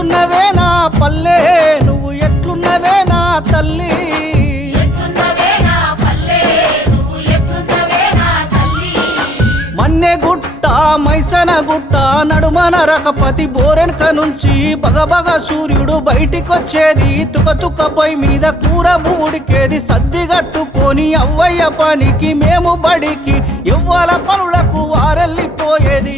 ఎట్లున్నవే నా పల్లె నువ్వు ఎట్లున్నవే నా తల్లి మన్నె గుట్ట మైసన గుట్ట నడుమన రకపతి బోరెన్క నుంచి బగబగ సూర్యుడు బయటికొచ్చేది తుక పై మీద కూర బూడికేది సద్ది గట్టుకొని అవ్వయ్య పనికి మేము బడికి ఎవ్వల పనులకు వారెళ్ళిపోయేది